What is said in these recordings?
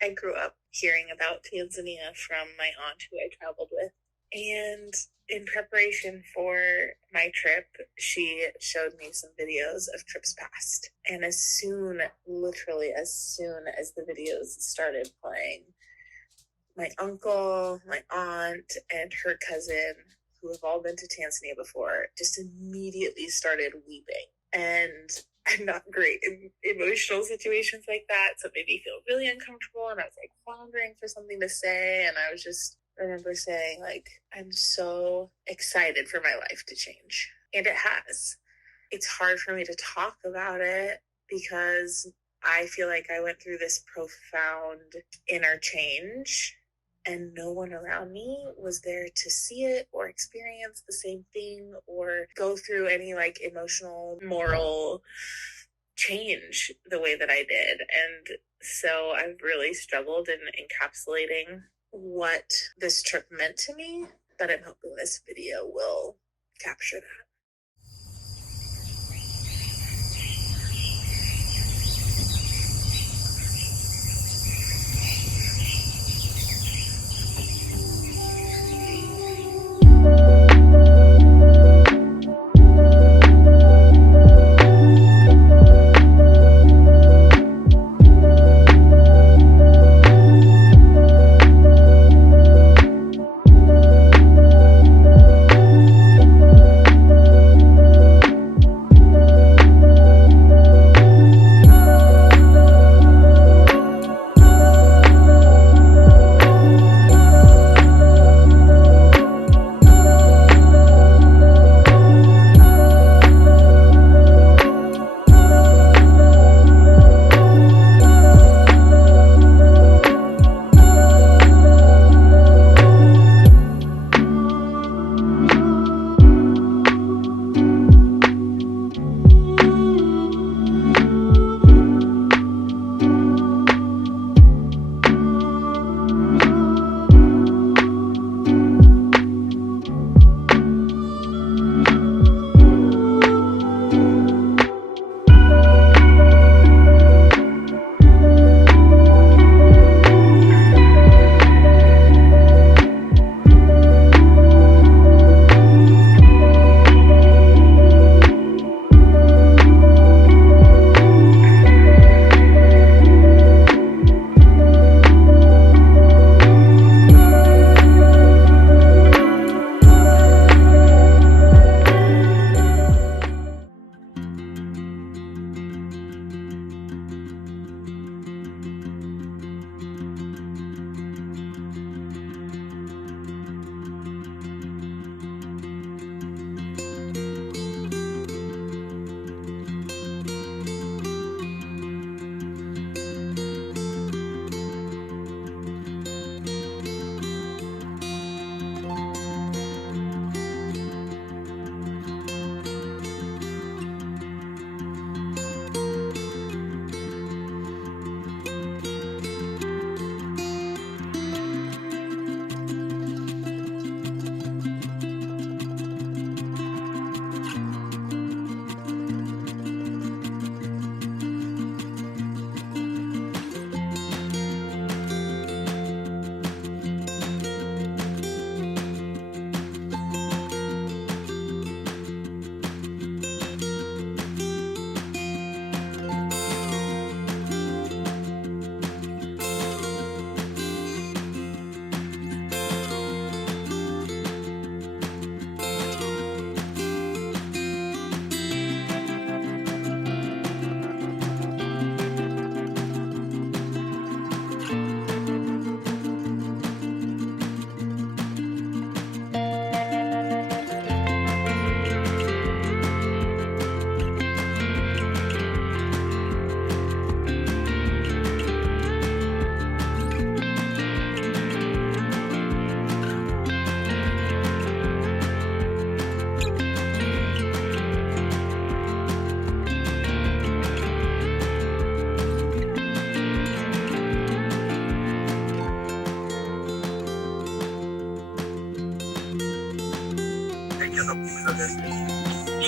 I grew up hearing about Tanzania from my aunt who I traveled with. And in preparation for my trip, she showed me some videos of trips past. And literally as soon as the videos started playing, my uncle, my aunt, and her cousin, who have all been to Tanzania before, just immediately started weeping. And I'm not great in emotional situations like that, so it made me feel really uncomfortable, and I was like floundering for something to say, and I remember saying, like, I'm so excited for my life to change. And it has. It's hard for me to talk about it because I feel like I went through this profound inner change and no one around me was there to see it or experience the same thing or go through any like emotional, moral change the way that I did. And so I've really struggled in encapsulating what this trip meant to me, but I'm hoping this video will capture that.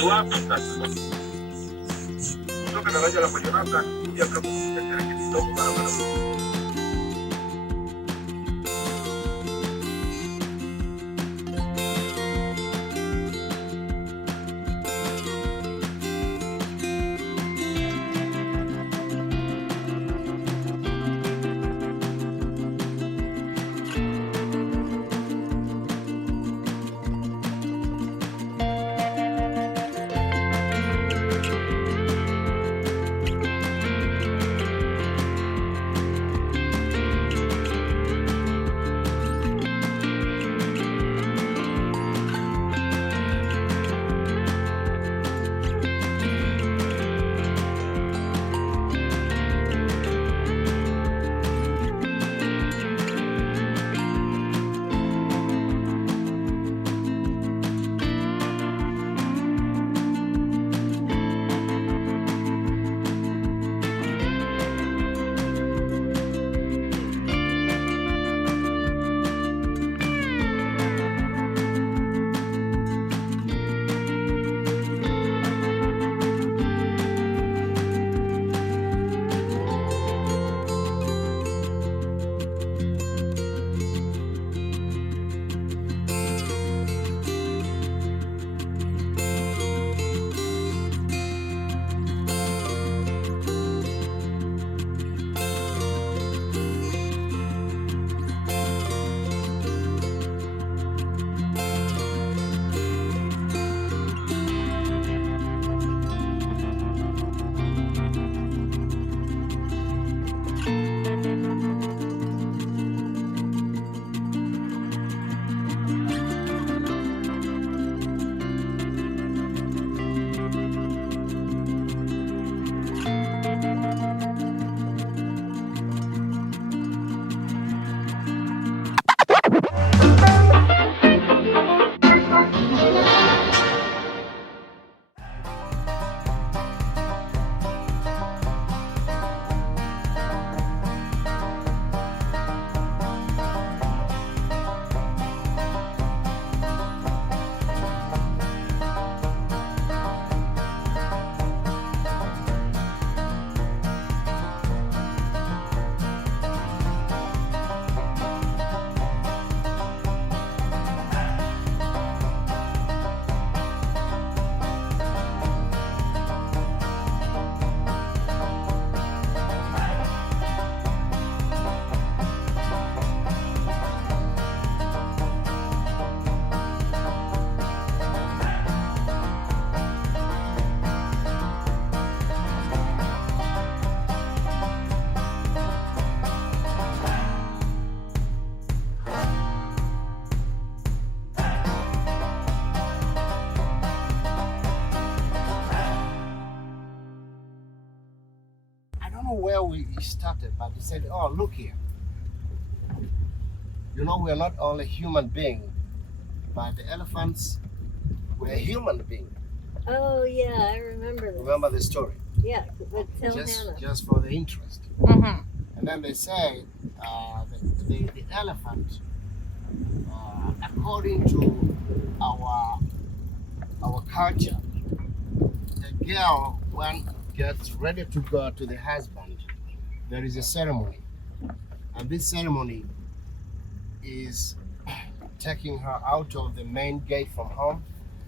Iwapo sasa kutoka daraja la Majonata kuja kama kidogo barabara he started, but he said, "Oh, look here. You know, we're not only human beings, but the elephants were human beings." Oh yeah, I remember this. Remember the story? Yeah, but tell Hannah. Just for the interest. Mm-hmm. And then they say the elephant, according to our culture, the girl when gets ready to go to the husband, there is a ceremony, and this ceremony is taking her out of the main gate from home,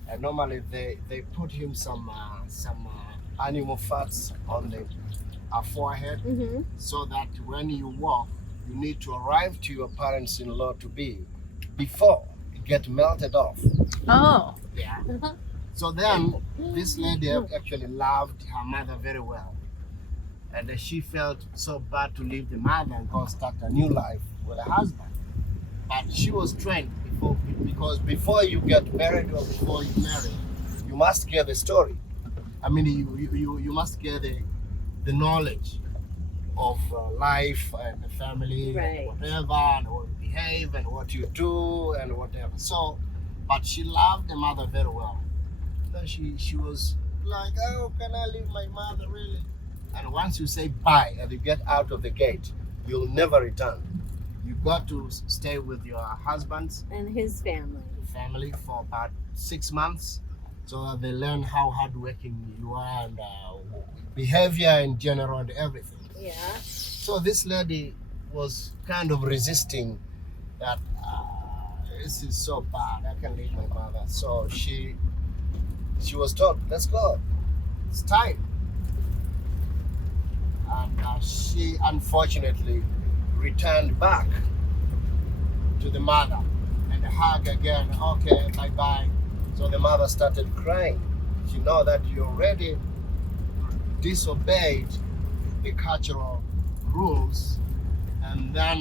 and normally they put him some animal fats on the forehead, Mm-hmm. so that when you walk, you need to arrive to your parents-in-law to be before it get melted off. Oh. Yeah. So then this lady actually loved her mother very well, and she felt so bad to leave the mother and go start a new life with a husband. But she was trained because before you get married or before you marry, you must get the story. I mean, you must get the knowledge of life and the family, Right. and whatever, and how you behave and what you do and whatever. So, but she loved the mother very well. So she was like, "Oh, can I leave my mother really?" And once you say bye and you get out of the gate, you'll never return. You got to stay with your husband's And his family. for about 6 months, so that they learn how hardworking you are and behavior in general and everything. Yeah. So this lady was kind of resisting that. This is so bad. I can leave my mother. So she was told, "Let's go. It's time." And she unfortunately returned back to the mother and hug again. "Okay, bye bye." So the mother started crying. She know that you already disobeyed the cultural rules, and then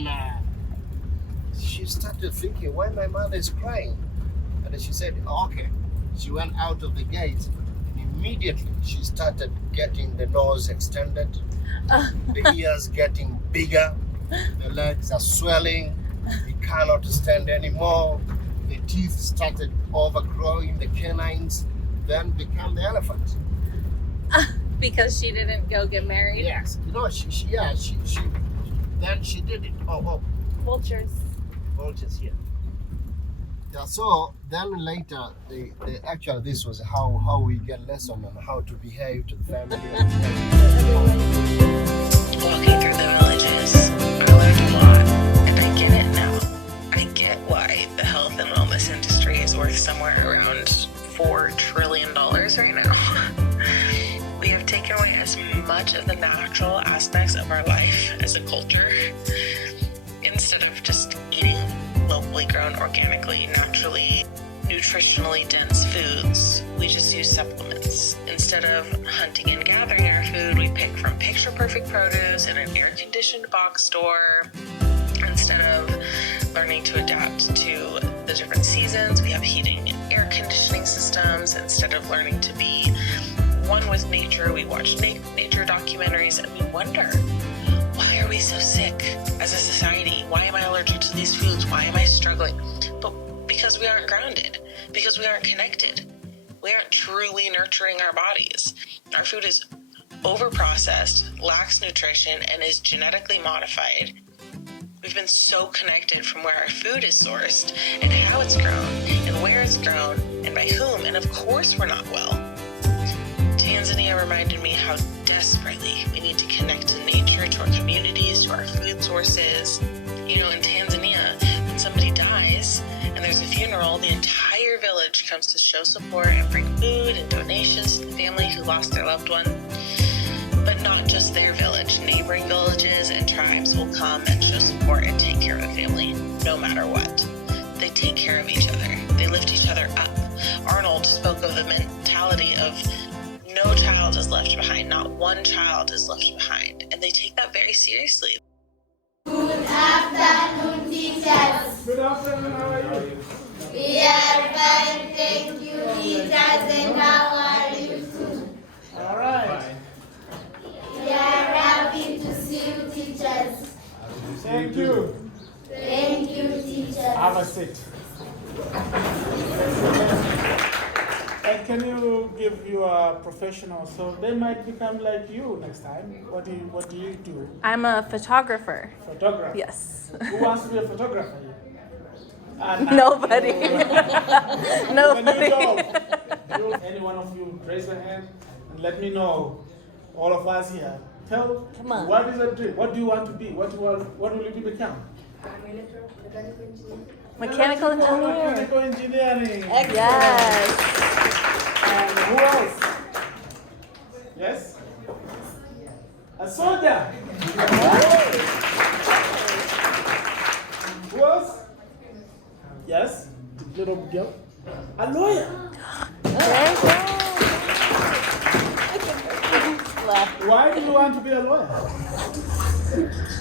she started thinking, "Why my mother is crying?" And then she said, "Okay." She went out of the gate, and immediately she started getting the nose extended, the ears getting bigger, the legs are swelling, he cannot stand anymore, the teeth started overgrowing, the canines then become the elephant. Because she didn't go get married. Yes, you know, she then she did it. Oh, Vultures. vultures here. Yeah, so then later, they actually this was how we get lesson on how to behave to the family. Walking through the villages, I learned a lot, and I get it now. I get why the health and wellness industry is worth somewhere around $4 trillion right now. We have taken away as much of the natural aspects of our life as a culture. Instead of just eating locally grown, organically, naturally, nutritionally dense foods, we just use supplements. Instead of hunting and gathering our food, we pick from picture-perfect produce in an air-conditioned box store. Instead of learning to adapt to the different seasons, we have heating and air conditioning systems. Instead of learning to be one with nature, we watch nature documentaries, and we wonder, why are we so sick as a society? Why am I allergic to these foods? Why am I struggling? But because we aren't grounded, because we aren't connected. We aren't truly nurturing our bodies. Our food is overprocessed, lacks nutrition, and is genetically modified. We've been so connected from where our food is sourced and how it's grown and where it's grown and by whom, and of course we're not well. Tanzania reminded me how desperately we need to connect to nature, to our communities, to our food sources. You know, in Tanzania, when somebody dies and there's a funeral, the entire village comes to show support and bring food and donations to the family who lost their loved one. But not just their village. Neighboring villages and tribes will come and show support and take care of the family, no matter what. They take care of each other. They lift each other up. Arnold spoke of the mentality of no child is left behind. Not one child is left behind. And they take that very seriously. Good afternoon, teachers. Good afternoon, how are you? We are fine, thank you, teachers, and how are you too? All right. We are happy to see you Thank you. Thank you, teacher. Have a seat. And can you give your professional so they might become like you next time? What do you do? I'm a photographer. Photographer. Yes. Who wants to be a photographer here? Nobody. Nobody. Any one of you raise your hand and let me know. All of us here. Tell. Come on. What is a dream? What do you want to be? What will you become? Mechanical engineer. Mechanical engineering. Yes. And who else? Yes? A soldier. Who else? Yes? Little girl. A lawyer. Why do you want to be a lawyer?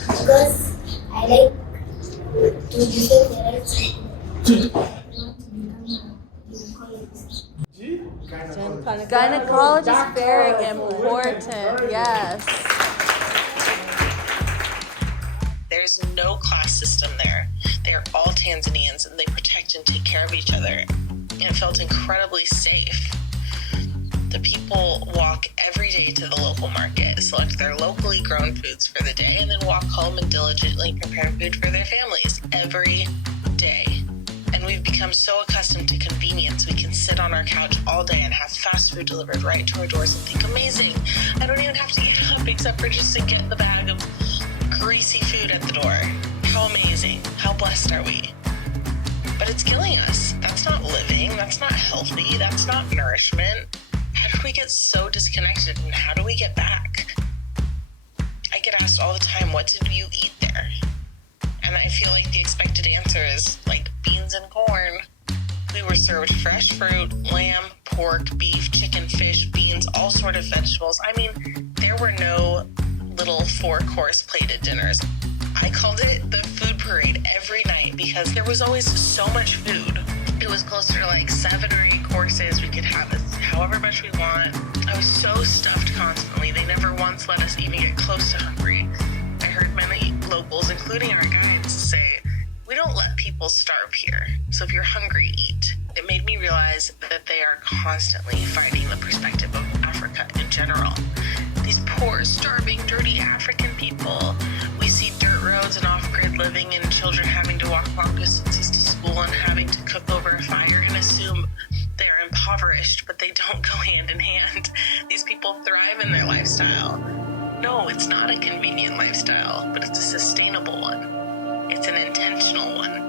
Because I like to defend the rights of Gynecology is very important. Yes. There's no class system there. They are all Tanzanians and they protect and take care of each other. And it felt incredibly safe. The people walk every day to the local market, select their locally grown foods for the day, and then walk home and diligently prepare food for their families every day. And we've become so accustomed to convenience, we can sit on our couch all day and have fast food delivered right to our doors and think, amazing, I don't even have to get up except for just to get the bag of greasy food at the door. How amazing. How blessed are we? But it's killing us. That's not living. That's not healthy. That's not nourishment. How did we get so disconnected and how do we get back? I get asked all the time, what did you eat there? And I feel like the expected answer is like beans and corn. We were served fresh fruit, lamb, pork, beef, chicken, fish, beans, all sort of vegetables. I mean, there were no little 4-course plated dinners. I called it the food parade every night because there was always so much food. It was closer to like 7 or 8 courses. We could have it however much we want. I was so stuffed constantly. They never once let us even get close to hungry. I heard many locals, including our guides, say, we don't let people starve here. So if you're hungry, eat. It made me realize that they are constantly fighting the perspective of Africa in general. These poor, starving, dirty African people. We see dirt roads and off-grid living and children having to walk long distances to school and having to cook over a fire and assume they are impoverished, but they don't go hand in hand. These people thrive in their lifestyle. No, it's not a convenient lifestyle, but it's a sustainable one. It's an intentional one.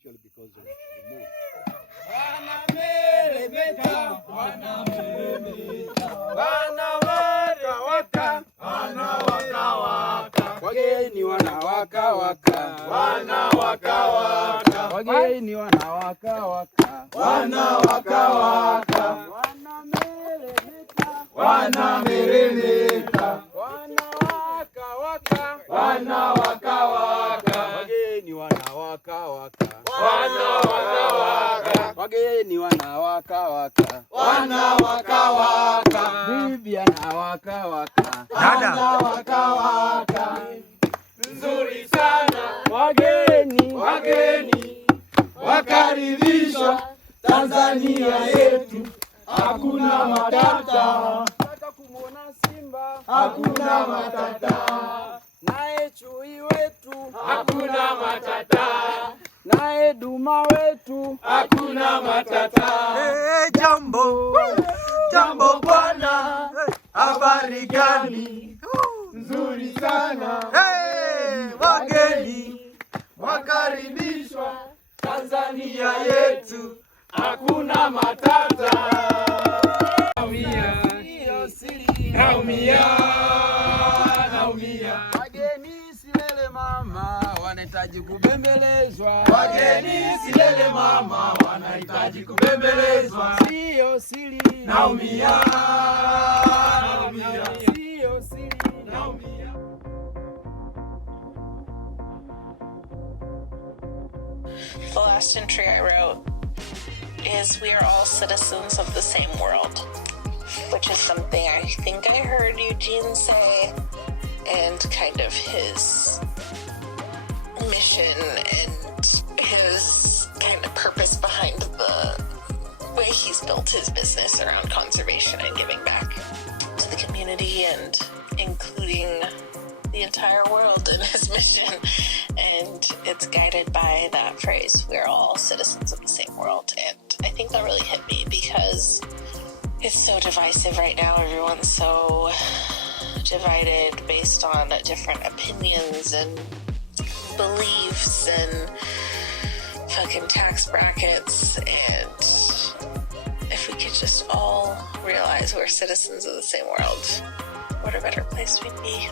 actually because of the moon. Wageni wanawaka waka, wanawaka waka, wageni wanawaka waka, wanawaka waka, wanameremeta, wanawaka waka, wanawaka waka, wageni wanawaka waka, wanawaka waka, wageni wanawaka waka, wanawaka waka, bibi anawaka waka, wanawaka waka, nzuri sana, wageni wakaribishwa Tanzania yetu, hakuna matata, nataka kumuona simba, hakuna matata, naye chui wetu, hakuna matata, naye duma wetu, hakuna matata. Hey, jambo bwana, habari gani? Nzuri sana. Hey, wageni wakaribishwa Tanzania yetu, hakuna matata. Naumia. Wageni silele mama, wanahitaji kubembelezwa. Wageni silele mama, wanahitaji kubembelezwa. Sio siri. Naumia. Sio siri. Naumia. The last entry I wrote is we are all citizens of the same world, which is something I think I heard Eugene say, and kind of his mission and his kind of purpose behind the way he's built his business around conservation and giving back to the community and including the entire world in his mission. And it's guided by that phrase, we're all citizens of the same world. And I think that really hit me because it's so divisive right now. Everyone's so divided based on different opinions and beliefs and fucking tax brackets. And if we could just all realize we're citizens of the same world, what a better place we'd be.